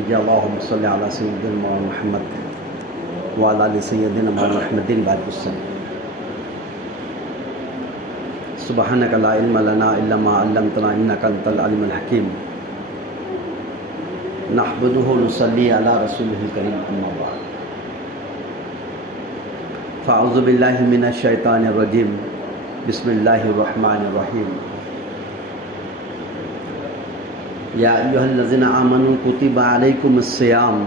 اللهم صل على سيدنا محمد وعلى آل سيدنا محمد بعد السلام سبحانك لا علم لنا إلا ما علمتنا إنك أنت العليم الحكيم نحمده ونصلي على رسوله الكريم أما بعد فأعوذ بالله من الشيطان الرجيم بسم الله الرحمن الرحيم یا ایھا الذین آمنوا کتب علیکم الصیام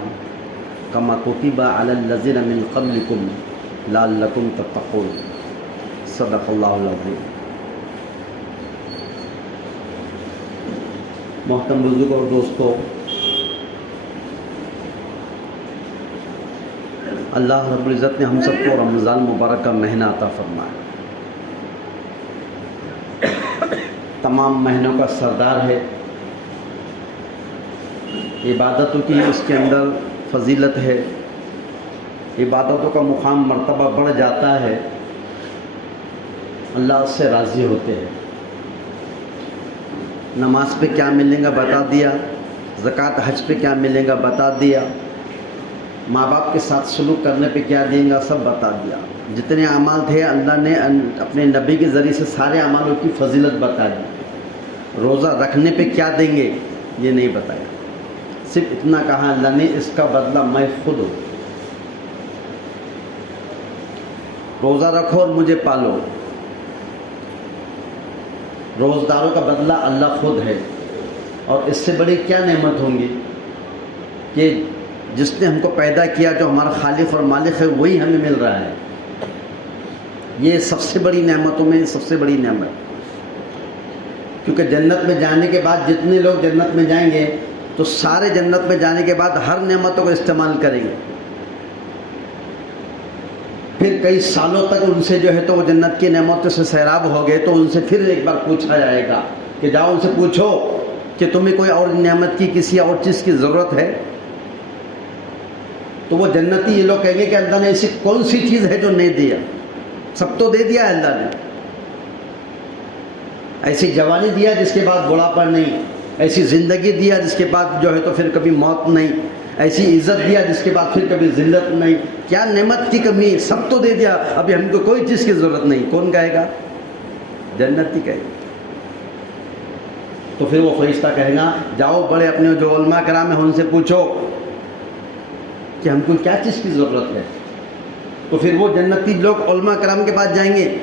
کما کتب علی الذین من قبلکم لعلکم تتقون صدق اللہ العظیم۔ محترم بزرگ اور دوستو، اللہ رب العزت نے ہم سب کو رمضان مبارک کا مہینہ عطا فرمایا، تمام مہینوں کا سردار ہے، عبادتوں کی اس کے اندر فضیلت ہے، عبادتوں کا مقام مرتبہ بڑھ جاتا ہے، اللہ اس سے راضی ہوتے ہیں۔ نماز پہ کیا ملے گا بتا دیا، زکوٰۃ حج پہ کیا ملے گا بتا دیا، ماں باپ کے ساتھ سلوک کرنے پہ کیا دیں گا سب بتا دیا، جتنے اعمال تھے اللہ نے اپنے نبی کے ذریعے سے سارے اعمالوں کی فضیلت بتا دی۔ روزہ رکھنے پہ کیا دیں گے یہ نہیں بتایا، صرف اتنا کہا اللہ نے اس کا بدلہ میں خود ہوں، روزہ رکھو اور مجھے پالو۔ روزداروں کا بدلہ اللہ خود ہے، اور اس سے بڑی کیا نعمت ہوں گی کہ جس نے ہم کو پیدا کیا، جو ہمارا خالق اور مالک ہے، وہی ہمیں مل رہا ہے۔ یہ سب سے بڑی نعمتوں میں سب سے بڑی نعمت، کیونکہ جنت میں جانے کے بعد جتنے لوگ جنت میں جائیں گے تو سارے جنت میں جانے کے بعد ہر نعمتوں کو استعمال کریں گے، پھر کئی سالوں تک ان سے جو ہے تو وہ جنت کی نعمتوں سے سیراب ہو گئے، تو ان سے پھر ایک بار پوچھا جائے گا کہ جاؤ ان سے پوچھو کہ تمہیں کوئی اور نعمت کی کسی اور چیز کی ضرورت ہے؟ تو وہ جنتی یہ لوگ کہیں گے کہ اللہ نے ایسی کون سی چیز ہے جو نہیں دیا، سب تو دے دیا اللہ نے۔ ایسی جوانی دیا جس کے بعد بڑھاپا نہیں، ایسی زندگی دیا جس کے بعد جو ہے تو پھر کبھی موت نہیں، ایسی عزت دیا جس کے بعد پھر کبھی ذلت نہیں، کیا نعمت کی کمی، سب تو دے دیا، ابھی ہم کو کوئی چیز کی ضرورت نہیں۔ کون کہے گا؟ جنتی کہے گا۔ تو پھر وہ فرشتہ کہے گا جاؤ بڑے اپنے جو علماء کرام ہیں ان سے پوچھو کہ ہم کو کیا چیز کی ضرورت ہے۔ تو پھر وہ جنتی لوگ علماء کرام کے پاس جائیں گے،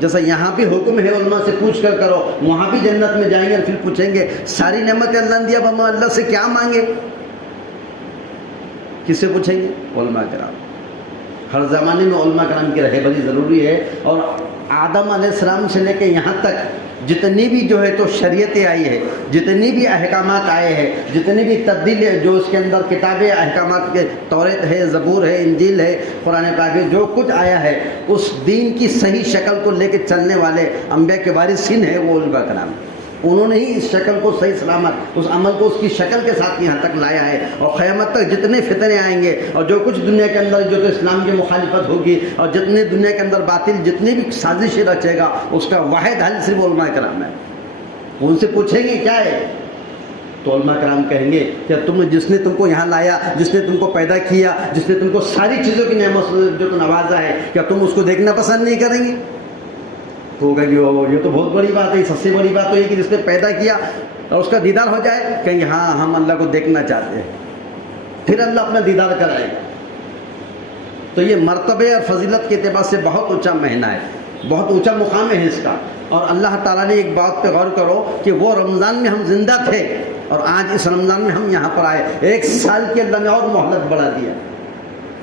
جیسا یہاں بھی حکم ہے علماء سے پوچھ کر کرو، وہاں بھی جنت میں جائیں گے اور پھر پوچھیں گے ساری نعمتیں اللہ نے دیا، اب ہم اللہ سے کیا مانگے؟ کس سے پوچھیں گے؟ علماء کرام۔ ہر زمانے میں علماء کرام کی رہبری ضروری ہے، اور آدم علیہ السلام سے لے کے یہاں تک جتنی بھی جو ہے تو شریعتیں آئی ہے، جتنی بھی احکامات آئے ہیں، جتنی بھی تبدیل جو اس کے اندر کتابیں احکامات کے توریت ہے، زبور ہے، انجیل ہے، قرآن پاک ہے، جو کچھ آیا ہے اس دین کی صحیح شکل کو لے کے چلنے والے انبیاء کے وارثین ہیں وہ علماء کرام۔ انہوں نے ہی اس شکل کو صحیح سلامت، اس عمل کو اس کی شکل کے ساتھ یہاں تک لایا ہے، اور قیامت تک جتنے فتنے آئیں گے اور جو کچھ دنیا کے اندر جو تو اسلام کی مخالفت ہوگی اور جتنے دنیا کے اندر باطل جتنی بھی سازشیں رچے گا اس کا واحد حل صرف علماء کرام ہے۔ ان سے پوچھیں گے کیا ہے؟ تو علماء کرام کہیں گے کہ جس نے تم کو یہاں لایا، جس نے تم کو پیدا کیا، جس نے تم کو ساری چیزوں کی نعمت جو تو نوازا ہے، کیا تم اس کو دیکھنا پسند نہیں کریں گے؟ تو کہیں گے یہ تو بہت بڑی بات ہے، سب سے بڑی بات تو یہ کہ جس نے پیدا کیا اور اس کا دیدار ہو جائے۔ کہیں گے ہاں ہم اللہ کو دیکھنا چاہتے ہیں، پھر اللہ اپنا دیدار کرائے گا۔ تو یہ مرتبے اور فضیلت کے اعتبار سے بہت اونچا مہینہ ہے، بہت اونچا مقام ہے اس کا۔ اور اللہ تعالیٰ نے ایک بات پہ غور کرو کہ وہ رمضان میں ہم زندہ تھے اور آج اس رمضان میں ہم یہاں پر آئے، ایک سال کی اللہ نے اور مہلت بڑھا دیا،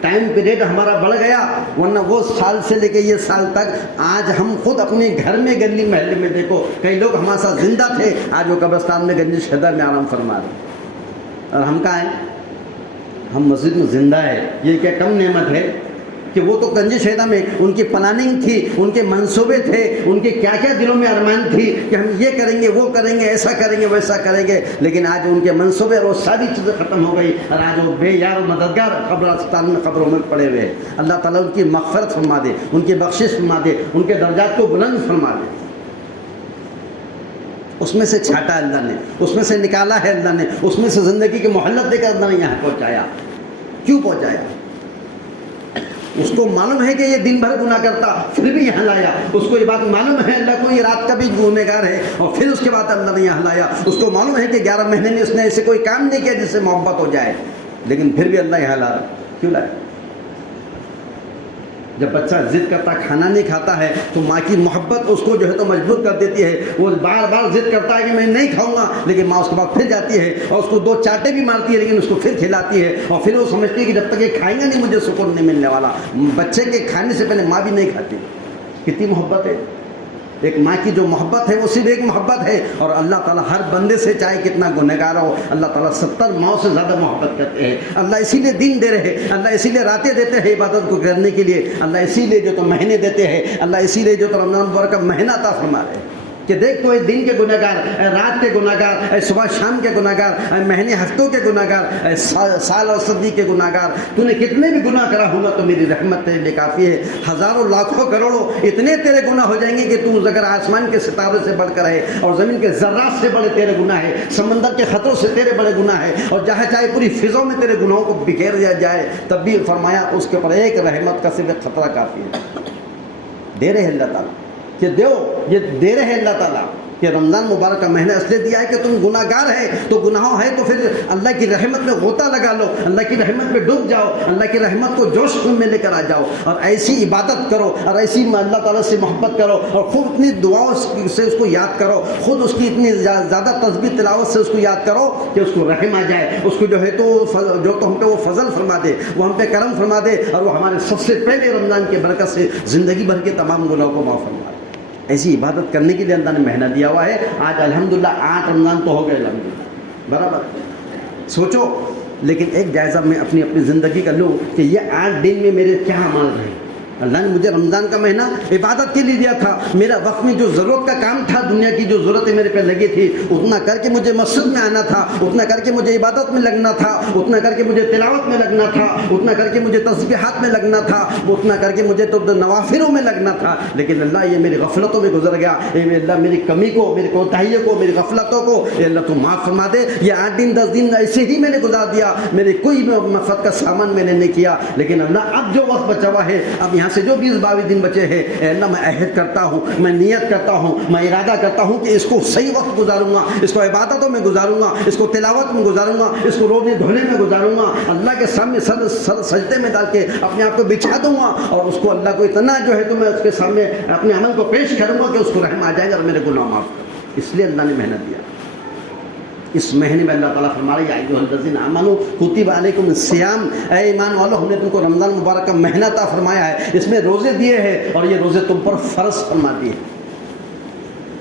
ٹائم پیریڈ ہمارا بڑھ گیا، ورنہ وہ سال سے لے کے یہ سال تک آج ہم خود اپنے گھر میں گلی محلے میں دیکھو کئی لوگ ہمارے ساتھ زندہ تھے، آج وہ قبرستان میں گنج شہدہ میں آرام فرما رہے، اور ہم کہاں ہیں؟ ہم مسجد میں زندہ ہے۔ یہ کیا کم نعمت ہے کہ وہ تو گنج شہدہ میں ان کی پلاننگ تھی، ان کے منصوبے تھے، ان کے کیا کیا دلوں میں ارمان تھی کہ ہم یہ کریں گے، وہ کریں گے، ایسا کریں گے، ویسا کریں گے، لیکن آج ان کے منصوبے اور وہ ساری چیزیں ختم ہو گئی، اور آج وہ بے یار و مددگار قبرستان میں قبروں میں پڑے ہوئے ہیں۔ اللہ تعالیٰ ان کی مغفرت فرما دے، ان کی بخشش فرما دے، ان کے درجات کو بلند فرما دے۔ اس میں سے چھاٹا اللہ نے، اس میں سے نکالا ہے اللہ نے، اس میں سے زندگی کی مہلت دے کر اللہ نے یہاں پہنچایا. کیوں پہنچایا؟ اس کو معلوم ہے کہ یہ دن بھر گناہ کرتا، پھر بھی یہاں لایا. اس کو یہ بات معلوم ہے اللہ کو یہ رات کا بھی گنہگار ہے، اور پھر اس کے بعد اللہ نے یہاں لایا. اس کو معلوم ہے کہ 11 مہینے میں اس نے ایسے کوئی کام نہیں کیا جس سے محبت ہو جائے، لیکن پھر بھی اللہ یہاں لا رہا. کیوں لایا؟ جب بچہ ضد کرتا کھانا نہیں کھاتا ہے تو ماں کی محبت اس کو جو ہے تو مجبور کر دیتی ہے. وہ بار بار ضد کرتا ہے کہ میں نہیں کھاؤں گا، لیکن ماں اس کے بعد پھر جاتی ہے اور اس کو 2 چاٹے بھی مارتی ہے، لیکن اس کو پھر کھلاتی ہے. اور پھر وہ سمجھتی ہے کہ جب تک یہ کھائیں گا نہیں مجھے سکون نہیں ملنے والا. بچے کے کھانے سے پہلے ماں بھی نہیں کھاتی. کتنی محبت ہے! ایک ماں کی جو محبت ہے وہ صرف ایک محبت ہے. اور اللہ تعالیٰ ہر بندے سے چاہے کتنا گنہگار ہو، اللہ تعالیٰ 70 ماؤں سے زیادہ محبت کرتے ہیں. اللہ اسی لیے دین دے رہے، اللہ اسی لیے راتیں دیتے ہیں عبادت کو کرنے کے لیے. اللہ اسی لیے جو تو مہینے دیتے ہیں، اللہ اسی لیے جو تو رمضان مبارک کا مہینہ عطا فرما رہے ہیں کہ دیکھ تو اے دن کے گنہگار، اے رات کے گنہگار، اے صبح شام کے گنہگار، اے مہینے ہفتوں کے گنہگار، اے سال اور صدی کے گنہگار. تو نے کتنے بھی گناہ کرا ہوگا تو میری رحمت تیرے لیے کافی ہے. ہزاروں لاکھوں کروڑوں اتنے تیرے گناہ ہو جائیں گے کہ تو اگر آسمان کے ستارے سے بڑھ کر ہے اور زمین کے ذرات سے بڑے تیرے گناہ ہے، سمندر کے خطروں سے تیرے بڑے گناہ ہے، اور جہاں چاہے پوری فضاؤں میں تیرے گناہوں کو بکھیر دیا جائے، تب بھی فرمایا اس کے اوپر ایک رحمت کا صرف ایک خطرہ کافی ہے. دے رہے اللہ تعالیٰ کہ دیو، یہ دے رہے اللہ تعالیٰ کہ رمضان مبارک کا مہینہ اس لیے دیا ہے کہ تم گناہ گار ہے تو گناہوں ہے تو پھر اللہ کی رحمت میں غوطہ لگا لو، اللہ کی رحمت میں ڈوب جاؤ، اللہ کی رحمت کو جوش میں لے کر آ جاؤ، اور ایسی عبادت کرو اور ایسی اللہ تعالیٰ سے محبت کرو، اور خود اتنی دعاؤں سے اس کو یاد کرو، خود اس کی اتنی زیادہ تسبیح تلاوت سے اس کو یاد کرو کہ اس کو رحم آ جائے. اس کو جو ہے تو جو تو ہم پہ وہ فضل فرما دے، وہ ہم پہ کرم فرما دے، اور وہ ہمارے سب سے پہلے رمضان کی برکت سے زندگی بھر کے تمام گناہوں کو معاف فرما دے. ایسی عبادت کرنے کے لیے اللہ نے مہینہ دیا ہوا ہے. آج الحمدللہ 8 رمضان تو ہو گئے الحمدللہ، برابر. سوچو، لیکن ایک جائزہ میں اپنی زندگی کا لوں کہ یہ 8 دن میں میرے کیا عمل رہے. اللہ نے مجھے رمضان کا مہینہ عبادت کے لیے دیا تھا. میرا وقت میں جو ضرورت کا کام تھا، دنیا کی جو ضرورتیں میرے پہ لگی تھی، اتنا کر کے مجھے مسجد میں آنا تھا، اتنا کر کے مجھے عبادت میں لگنا تھا، اتنا کر کے مجھے تلاوت میں لگنا تھا، اتنا کر کے مجھے تسبیحات میں لگنا تھا، اتنا کر کے مجھے تو نوافلوں میں لگنا تھا. لیکن اللہ یہ میری غفلتوں میں گزر گیا. اے اللہ میری کمی کو، میری کوتاہیوں کو، میری غفلتوں کو اے اللہ تو معاف فرما دے. یہ 8 دن 10 دن ایسے ہی میں نے گزار دیا، میرے کوئی مفت کا سامان میں نے نہیں کیا. لیکن اللہ اب جو وقت بچا ہوا ہے، اب یہاں سے جو 20-22 دن بچے ہیں، اے اللہ میں عہد کرتا ہوں، میں نیت کرتا ہوں، میں ارادہ کرتا ہوں کہ اس کو صحیح وقت گزاروں گا، اس کو عبادتوں میں گزاروں گا، اس کو تلاوت میں گزاروں گا، اس کو رونے دھونے میں گزاروں گا. اللہ کے سامنے سر سجدے میں ڈال کے اپنے آپ کو بچھا دوں گا، اور اس کو اللہ کو اتنا جو ہے تو میں اس کے سامنے اپنے عمل کو پیش کروں گا کہ اس کو رحم آ جائے گا اور میرے گناہ معاف کر. اس لیے اللہ نے محنت دیا. اس مہینے میں اللہ تعالیٰ فرما رہے ہیں یا ایھا الذین آمنوا کتب علیکم الصیام، اے ایمان والو ہم نے تم کو رمضان مبارک کا مہینہ عطا فرمایا ہے، اس میں روزے دیے ہیں اور یہ روزے تم پر فرض فرما دیے.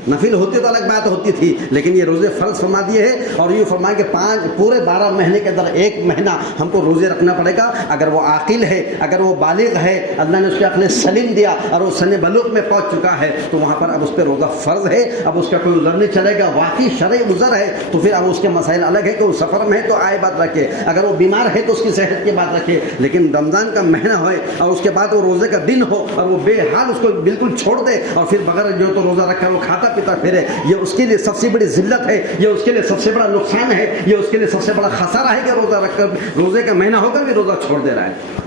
نفل ہوتے تو الگ بات ہوتی تھی، لیکن یہ روزے فرض فرما دیے ہیں. اور یہ فرمایا کہ پورے 12 مہینے کے اندر ایک مہینہ ہم کو روزے رکھنا پڑے گا. اگر وہ عاقل ہے، اگر وہ بالغ ہے، اللہ نے اس کے عقل سلیم دیا اور وہ سن بلوغ میں پہنچ چکا ہے، تو وہاں پر اب اس پہ روزہ فرض ہے. اب اس کا کوئی عذر نہیں چلے گا. واقعی شرعی عذر ہے تو پھر اب اس کے مسائل الگ ہے کہ وہ سفر میں ہے تو آئے بات رکھے، اگر وہ بیمار ہے تو اس کی صحت کی بات رکھے. لیکن رمضان کا مہینہ ہوئے اور اس کے بعد وہ روزے کا دن ہو اور وہ بے حال اس کو بالکل چھوڑ دے اور پھر بغیر جو تو روزہ رکھا وہ کھاتا پیتا پھرے، یہ اس کے لیے سب سے بڑی ذلت ہے، یہ اس کے لیے سب سے بڑا نقصان ہے، یہ اس کے لیے سب سے بڑا خسارہ ہے کہ روزہ رکھ کر، روزے کا مہینہ ہو کر بھی روزہ چھوڑ دے رہا ہے.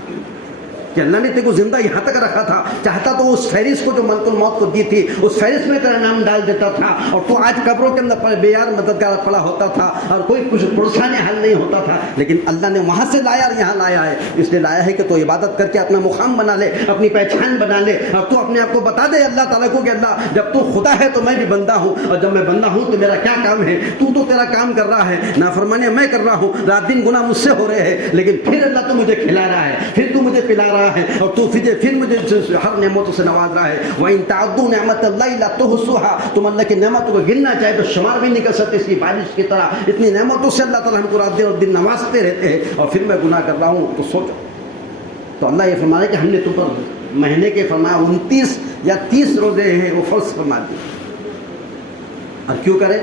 کہ اللہ نے تیرے کو زندہ یہاں تک رکھا تھا، چاہتا تو اس فہرست کو جو ملک الموت کو دی تھی اس فہرست میں تیرا نام ڈال دیتا تھا اور تو آج قبروں کے اندر بے یار مددگار پڑا ہوتا تھا اور کوئی کچھ پرسان حل نہیں ہوتا تھا. لیکن اللہ نے وہاں سے لایا اور یہاں لایا ہے. اس لیے لایا ہے کہ تو عبادت کر کے اپنا مقام بنا لے، اپنی پہچان بنا لے، اور تو اپنے آپ کو بتا دے اللہ تعالیٰ کو کہ اللہ جب تو خدا ہے تو میں بھی بندہ ہوں، اور جب میں بندہ ہوں تو میرا کیا کام ہے. تو تیرا کام کر رہا ہے، نافرمانی میں کر رہا ہوں، رات دن گناہ مجھ سے ہو رہے ہیں، لیکن پھر اللہ تو مجھے کھلا رہا ہے، پھر تو مجھے پلا رہا ہے، اور تو پھر مجھے ہر نعمتوں سے نواز رہا ہے. وَإِن تَعُدُّوا نِعْمَةَ اللَّهِ لَا تُحْصُوهَا، تم اللہ کی نعمتوں کو گننا چاہے تو شمار بھی نہیں کر سکتے. اس کی بارش کی طرح اتنی نعمتوں سے اللہ تعالیٰ ہم کو رات دن اور دن نوازتے رہتے ہیں، اور پھر میں گناہ کر رہا ہوں. تو سوچو، تو اللہ یہ فرما رہا ہے کہ ہم نے تم پر مہینے کے فرمایا 29 یا 30 روزے ہیں وہ فرض فرما دیے. اور کیوں کرے؟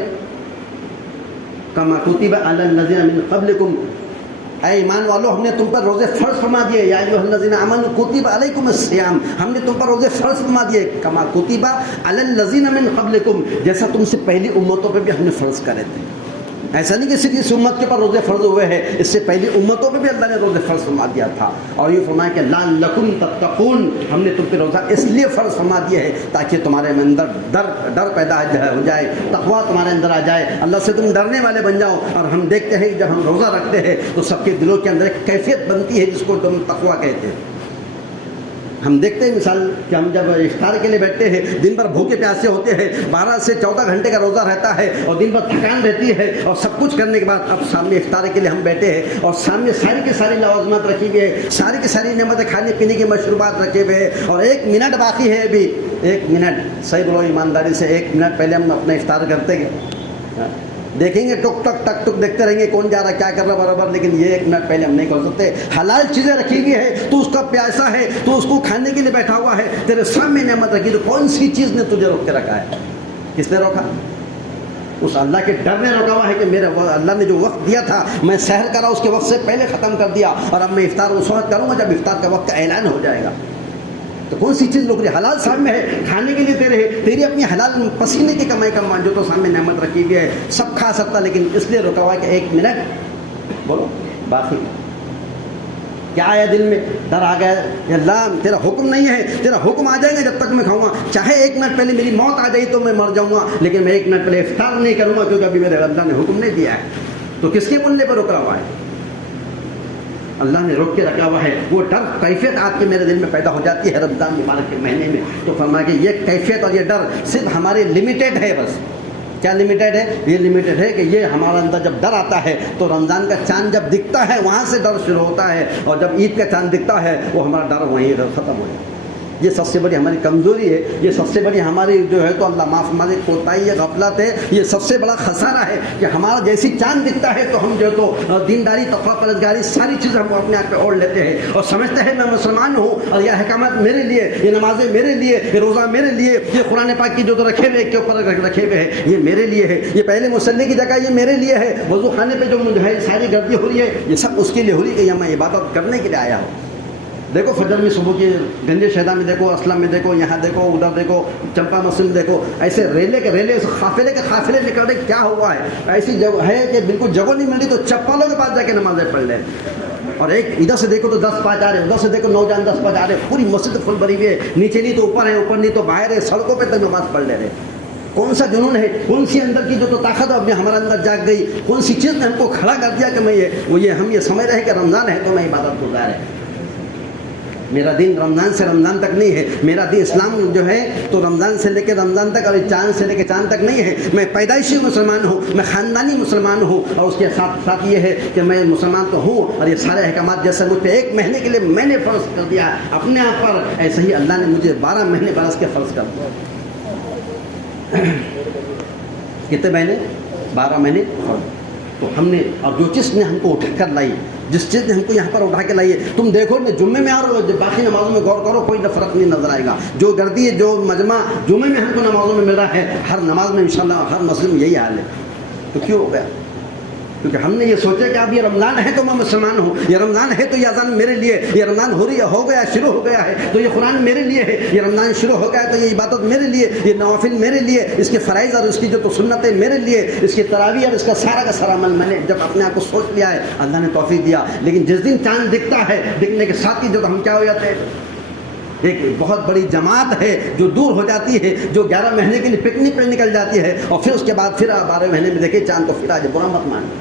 کما کتب علی الذین من قبلکم، اے ایمان والو ہم نے تم پر روزے فرض فرما دیے، یا ایھا الذین آمنوا کتب علیکم الصیام، ہم نے تم پر روزے فرض فرما دیے، کما کتب علی الذین من قبلکم، جیسا تم سے پہلی امتوں پہ بھی ہم نے فرض کرے تھے۔ ایسا نہیں کہ صرف اس امت کے پر روزے فرض ہوئے ہیں، اس سے پہلی امتوں پہ بھی اللہ نے روزے فرض فرما دیا تھا۔ اور یہ فرمایا کہ لعلکم تتقون، ہم نے تم پہ روزہ اس لیے فرض فرما دیا ہے تاکہ تمہارے اندر ڈر پیدا ہو جائے، تقویٰ تمہارے اندر آ جائے، اللہ سے تم ڈرنے والے بن جاؤ۔ اور ہم دیکھتے ہیں کہ جب ہم روزہ رکھتے ہیں تو سب کے دلوں کے اندر ایک کیفیت بنتی ہے جس کو تم تقویٰ کہتے ہیں۔ ہم دیکھتے ہیں مثال کہ ہم جب افطار کے لیے بیٹھتے ہیں، دن بھر بھوکے پیاسے ہوتے ہیں، 12 سے 14 گھنٹے کا روزہ رہتا ہے اور دن بھر تھکان رہتی ہے، اور سب کچھ کرنے کے بعد اب سامنے افطار کے لیے ہم بیٹھے ہیں اور سامنے ساری کی ساری لوازمات رکھی ہوئی ہے، ساری کی ساری نعمتیں، کھانے پینے کی مشروبات رکھے ہوئے ہیں، اور 1 منٹ باقی ہے ابھی، 1 منٹ، صحیح بولو ایمانداری سے، 1 منٹ پہلے ہم اپنا افطار کرتے ہیں، دیکھیں گے ٹک ٹک ٹک ٹک دیکھتے رہیں گے کون جا رہا کیا کر رہا برابر، لیکن یہ 1 منٹ پہلے ہم نہیں کر سکتے۔ حلال چیزیں رکھی ہوئی ہے، تو اس کا پیاسا ہے، تو اس کو کھانے کے لیے بیٹھا ہوا ہے، تیرے سامنے نعمت رکھی، تو کون سی چیز نے تجھے روک کے رکھا ہے؟ کس نے روکا؟ اس اللہ کے ڈر نے روکا ہوا ہے کہ میرے اللہ نے جو وقت دیا تھا میں سحر کرا اس کے وقت سے پہلے ختم کر دیا، اور اب میں افطار اس وقت کروں گا جب افطار کا وقت کا اعلان ہو جائے گا۔ تو کون سی چیز روک رہی ہے؟ حلال سامنے ہے، کھانے کے لیے تیری اپنی حلال پسینے کی کمائی کا مان جو تو سامنے نعمت رکھی ہوئی ہے، سب کھا سکتا، لیکن اس لیے روکا ہوا ہے کہ 1 منٹ بولو باقی۔ کیا آیا دل میں؟ ڈر آ گیا کہ اللہ تیرا حکم نہیں ہے، تیرا حکم آ جائے گا جب تک میں کھاؤں گا، چاہے 1 منٹ پہلے میری موت آ جائے تو میں مر جاؤں گا، لیکن میں 1 منٹ پہلے افطار نہیں کروں گا کیونکہ ابھی میرے اللہ نے حکم نہیں دیا ہے۔ تو کس کے بولنے پر روکا ہوا ہے؟ اللہ نے روک کے رکھا ہوا ہے۔ وہ ڈر کیفیت آپ کے میرے دل میں پیدا ہو جاتی ہے رمضان مبارک کے مہینے میں، تو فرمایا کہ یہ کیفیت اور یہ ڈر صرف ہمارے لمیٹیڈ ہے، بس کیا لمیٹیڈ ہے؟ یہ لمیٹیڈ ہے کہ یہ ہمارا اندر جب ڈر آتا ہے تو رمضان کا چاند جب دکھتا ہے وہاں سے ڈر شروع ہوتا ہے، اور جب عید کا چاند دکھتا ہے وہ ہمارا ڈر وہیں ختم ہو جاتا ہے۔ یہ سب سے بڑی ہماری کمزوری ہے، یہ سب سے بڑی ہماری جو ہے تو اللہ معاف ہماری کوتاہی ہے، غفلت ہے، یہ سب سے بڑا خسارہ ہے کہ ہمارا جیسی چاند دکھتا ہے تو ہم جو ہے تو دینداری، تقویٰ پرہیزگاری ساری چیزیں ہم اپنے آپ پہ اوڑھ لیتے ہیں اور سمجھتے ہیں میں مسلمان ہوں اور یہ احکامات میرے لیے، یہ نمازیں میرے لیے، یہ روزہ میرے لیے، یہ قرآن پاک کی جو تو رکھے ہوئے کے اوپر رکھے ہوئے ہیں یہ میرے لیے ہے، یہ پہلے مصلی کی جگہ یہ میرے لیے ہے، وضو خانے پہ جو مجھے ساری گردی ہو رہی ہے یہ سب اس کے لیے ہو رہی ہے کہ میں عبادت کرنے کے لیے آیا ہوں۔ دیکھو فجر میں صبح کی گنج شہدہ میں دیکھو، اسلم میں دیکھو، یہاں دیکھو، ادھر دیکھو، چمپا مسجد میں دیکھو، ایسے ریلے کے ریلے، قافلے کے قافلے نکل رہے، کیا ہوا ہے؟ ایسی جگہ ہے کہ بالکل جگہ نہیں مل رہی تو چپلوں کے پاس جا کے نمازیں پڑھ لیں، اور ایک ادھر سے دیکھو تو 10 5 آ رہے، ادھر سے دیکھو نوجوان 10 5 آ رہے، پوری مسجد فل بھری ہوئی ہے، نیچے نہیں تو اوپر ہے، اوپر نہیں تو باہر ہے، سڑکوں پہ تک نماز پڑھ لے رہے۔ کون سا جنون ہے؟ کون سی اندر کی جو تو طاقت ہے ہمارے اندر جاگ گئی؟ کون سی چیز نے ہم کو کھڑا کر دیا کہ ہم یہ سمجھ رہے ہیں کہ رمضان ہے تو میں عبادت گزار ہے؟ میرا دین رمضان سے رمضان تک نہیں ہے، میرا دین اسلام جو ہے تو رمضان سے لے کے رمضان تک اور چاند سے لے کے چاند تک نہیں ہے۔ میں پیدائشی مسلمان ہوں، میں خاندانی مسلمان ہوں، اور اس کے ساتھ ساتھ یہ ہے کہ میں مسلمان تو ہوں، اور یہ سارے احکامات جیسے مجھ پہ 1 مہینے کے لیے میں نے فرض کر دیا اپنے آپ پر، ایسے ہی اللہ نے مجھے 12 مہینے برس کے فرض کر دیا۔ کتنے مہینے؟ 12 مہینے فرض۔ تو ہم نے، اور جو چیز نے ہم کو اٹھا کر لائی، جس چیز نے ہم کو یہاں پر اٹھا کے لائیے، تم دیکھو میں جمعے میں اور باقی نمازوں میں غور کرو، کوئی فرق نہیں نظر آئے گا۔ جو گردی ہے، جو مجمع جمعے میں ہم کو نمازوں میں مل رہا ہے، ہر نماز میں انشاءاللہ ہر مسجد میں یہی حال ہے۔ تو کیوں ہو گیا؟ کیونکہ ہم نے یہ سوچا کہ اب یہ رمضان ہے تو میں مسلمان ہوں، یہ رمضان ہے تو یہ اذان میرے لیے، یہ رمضان ہو گیا، شروع ہو گیا ہے تو یہ قرآن میرے لیے ہے، یہ رمضان شروع ہو گیا ہے تو یہ عبادت میرے لیے، یہ نوافل میرے لیے، اس کے فرائض اور اس کی جو تو سنتیں میرے لیے، اس کی تراویح اور اس کا سارا عمل میں نے جب اپنے آپ کو سوچ لیا ہے، اللہ نے توفیق دیا۔ لیکن جس دن چاند دکھتا ہے، دکھنے کے ساتھ ہی جو ہم کیا ہو جاتے ہیں، ایک بہت بڑی جماعت ہے جو دور ہو جاتی ہے، جو 11 مہینے کے لیے پکنک پہ نکل جاتی ہے، اور پھر اس کے بعد پھر 12 مہینے میں دیکھے چاند کو، پھر آج برا مت مان۔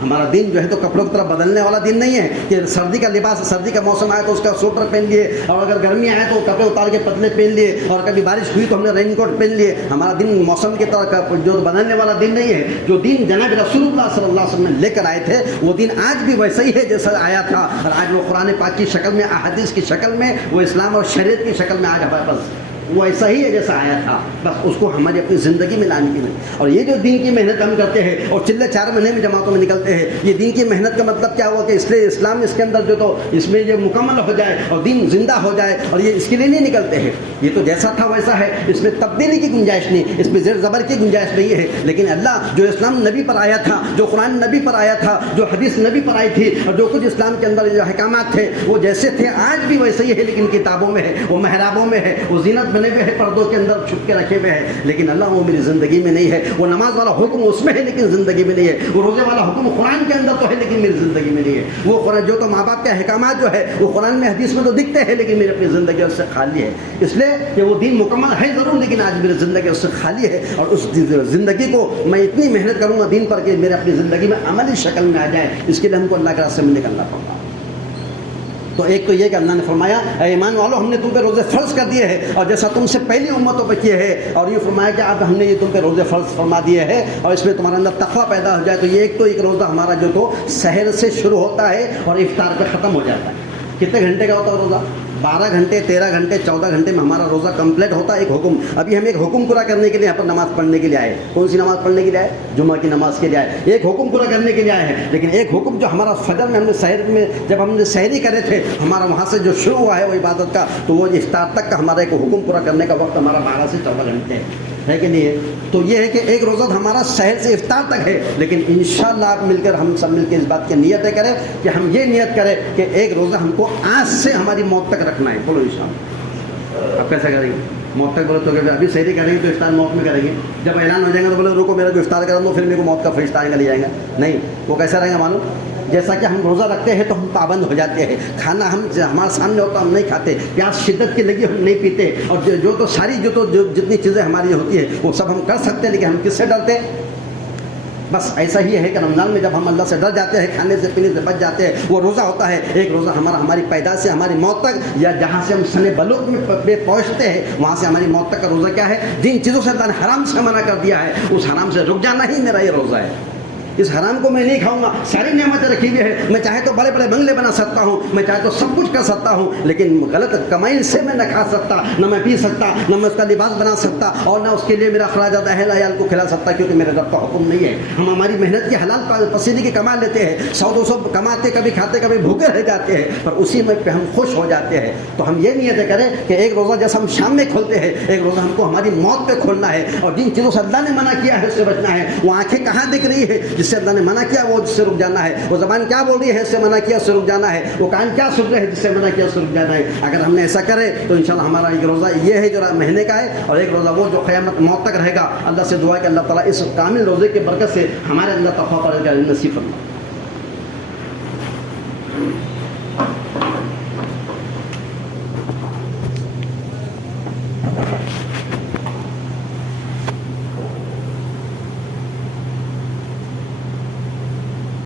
ہمارا دین جو ہے تو کپڑوں کی طرح بدلنے والا دین نہیں ہے کہ سردی کا لباس، سردی کا موسم آیا تو اس کا سویٹر پہن لیے، اور اگر گرمی آئے تو کپڑے اتار کے پتلے پہن لیے، اور کبھی بارش ہوئی تو ہم نے رین کوٹ پہن لیے۔ ہمارا دین موسم کی طرح جو بدلنے والا دین نہیں ہے۔ جو دین جناب رسول اللہ صلی اللہ علیہ وسلم لے کر آئے تھے وہ دین آج بھی ویسا ہی ہے جیسا آیا تھا، اور آج وہ قرآن پاک کی شکل میں، احادیث کی شکل میں، وہ اسلام اور شریعت کی شکل میں آج ہمارے پاس وہ ایسا ہی ہے جیسا آیا تھا، بس اس کو ہماری اپنی زندگی میں لانے کی محنت. اور یہ جو دین کی محنت ہم کرتے ہیں اور چلے 4 مہینے میں جماعتوں میں نکلتے ہیں، یہ دین کی محنت کا مطلب کیا ہوا کہ اس لیے اسلام اس کے اندر جو تو اس میں یہ مکمل ہو جائے اور دین زندہ ہو جائے، اور یہ اس کے لیے نہیں نکلتے ہیں. یہ تو جیسا تھا ویسا ہے، اس میں تبدیلی کی گنجائش نہیں، اس میں زیر زبر کی گنجائش نہیں ہے. لیکن اللہ جو اسلام نبی پر آیا تھا، جو قرآن نبی پر آیا تھا، جو حدیث نبی پر آئی تھی، اور جو کچھ اسلام کے اندر جو احکامات تھے وہ جیسے تھے آج بھی ویسے ہی ہے، لیکن کتابوں میں ہے، وہ محرابوں میں ہے، وہ زینت بنے ہوئے ہے، پردوں کے اندر چھپ کے رکھے ہوئے ہیں. لیکن اللہ وہ میری زندگی میں نہیں ہے. وہ نماز والا حکم اس میں ہے لیکن زندگی میں نہیں ہے. وہ روزے والا حکم قرآن کے اندر تو ہے لیکن میری زندگی میں نہیں ہے. وہ قرآن جو تو ماں باپ کے احکامات جو ہے وہ قرآن میں حدیث میں تو دکھتے ہیں لیکن میری اپنی زندگی اس سے خالی ہے. اس لیے کہ وہ دین مکمل ہے ضرور لیکن آج میری زندگی اس سے خالی ہے. اور اس زندگی کو میں اتنی محنت کروں گا دین پر کہ میرے اپنی زندگی میں عملی شکل میں آ جائے. اس کے لیے ہم کو اللہ کے راستے میں نکلنا پڑتا. تو ایک تو یہ کہ اللہ نے فرمایا اے ایمان والو ہم نے تم پہ روزے فرض کر دیے ہیں، اور جیسا تم سے پہلی امتوں پہ کیے ہیں. اور یہ فرمایا کہ اب ہم نے یہ تم پہ روزے فرض فرما دیے ہیں اور اس میں تمہارے اندر تقویٰ پیدا ہو جائے. تو یہ ایک روزہ ہمارا جو تو سحر سے شروع ہوتا ہے اور افطار پہ ختم ہو جاتا ہے. کتنے گھنٹے کا ہوتا ہے روزہ؟ 12 گھنٹے 13 گھنٹے 14 گھنٹے میں ہمارا روزہ کمپلیٹ ہوتا ہے. ایک حکم، ابھی ہم ایک حکم پورا کرنے کے لیے یہاں پر نماز پڑھنے کے لیے آئے. کون سی نماز پڑھنے کے لیے آئے؟ جمعہ کی نماز کے لیے آئے. ایک حکم پورا کرنے کے لیے آئے ہیں. لیکن ایک حکم جو ہمارا فجر میں ہم نے سحر میں جب ہم نے سحری کرے تھے، ہمارا وہاں سے جو شروع ہوا ہے وہ عبادت کا، تو وہ افطار تک کا ہمارا ایک حکم پورا کرنے کا وقت ہمارا 12 سے 14 گھنٹے ہے کہ نہیں ہے. تو یہ ہے کہ ایک روزہ ہمارا سحر سے افطار تک ہے. لیکن انشاءاللہ آپ مل کر ہم سب مل کے اس بات کی نیتیں کریں کہ ہم یہ نیت کریں کہ ایک روزہ ہم کو آج سے ہماری موت تک رکھنا ہے. بولو انشاءاللہ. آپ کیسا کریں گے؟ موت تک بولے تو کہ ابھی سحری کریں گے تو افطار موت میں کریں گے. جب اعلان ہو جائے گا تو بولے رکو میرا جو افطار کرا دو، پھر میرے کو موت کا فرشتہ آئے گا لے جائیں گا. نہیں، وہ کیسا رہے گا معلوم؟ جیسا کہ ہم روزہ رکھتے ہیں تو ہم پابند ہو جاتے ہیں. کھانا ہمارے سامنے ہوتا ہم نہیں کھاتے، پیاس شدت کی لگی ہم نہیں پیتے، اور جو تو ساری جو جتنی چیزیں ہماری ہوتی ہیں وہ سب ہم کر سکتے ہیں. لیکن ہم کس سے ڈرتے؟ بس ایسا ہی ہے کہ رمضان میں جب ہم اللہ سے ڈر جاتے ہیں، کھانے سے پینے سے بچ جاتے ہیں، وہ روزہ ہوتا ہے. ایک روزہ ہماری پیدائش سے ہماری موت تک، یا جہاں سے ہم سن بلوغ میں پہنچتے ہیں وہاں سے ہماری موت تک کا روزہ کیا ہے؟ جن چیزوں سے اللہ نے حرام سے منع کر دیا ہے اس حرام سے رک جانا ہی میرا یہ روزہ ہے. اس حرام کو میں نہیں کھاؤں گا. ساری نعمتیں رکھی ہوئی ہے، میں چاہے تو بڑے بڑے بنگلے بنا سکتا ہوں، میں چاہے تو سب کچھ کر سکتا ہوں، لیکن غلط کمائی سے میں نہ کھا سکتا، نہ میں پی سکتا، نہ میں اس کا لباس بنا سکتا، اور نہ اس کے لیے میرا اخراجات اہل عیال کو کھلا سکتا، کیونکہ میرے رب کا حکم نہیں ہے. ہم ہماری محنت کی حلال پسینے کی کما لیتے ہیں، 100-200 کماتے، کبھی کھاتے کبھی بھوکے رہ جاتے ہیں، پر اسی میں پہ ہم خوش ہو جاتے ہیں. تو ہم یہ نیتیں کریں کہ ایک روزہ جیسا ہم شام میں کھولتے ہیں، ایک روزہ ہم کو ہماری موت پہ کھولنا ہے. اور جن چیزوں سے اللہ نے منع کیا ہے اس سے بچنا ہے. وہ آنکھیں کہاں دکھ رہی ہے جس سے اللہ نے منع کیا وہ جس سے رک جانا ہے. وہ زبان کیا بول رہی ہے اس سے منع کیا اس سے رک جانا ہے. وہ کان کیا سن رہے ہیں جس سے منع کیا اس سے رک جانا ہے. اگر ہم نے ایسا کرے تو انشاءاللہ ہمارا ایک روزہ یہ ہے جو مہینے کا ہے، اور ایک روزہ وہ جو قیامت موت تک رہے گا. اللہ سے دعا ہے کہ اللہ تعالیٰ اس کامل روزے کی برکت سے ہمارے اندر تقویٰ پرہیزگاری نصیب فرمائے.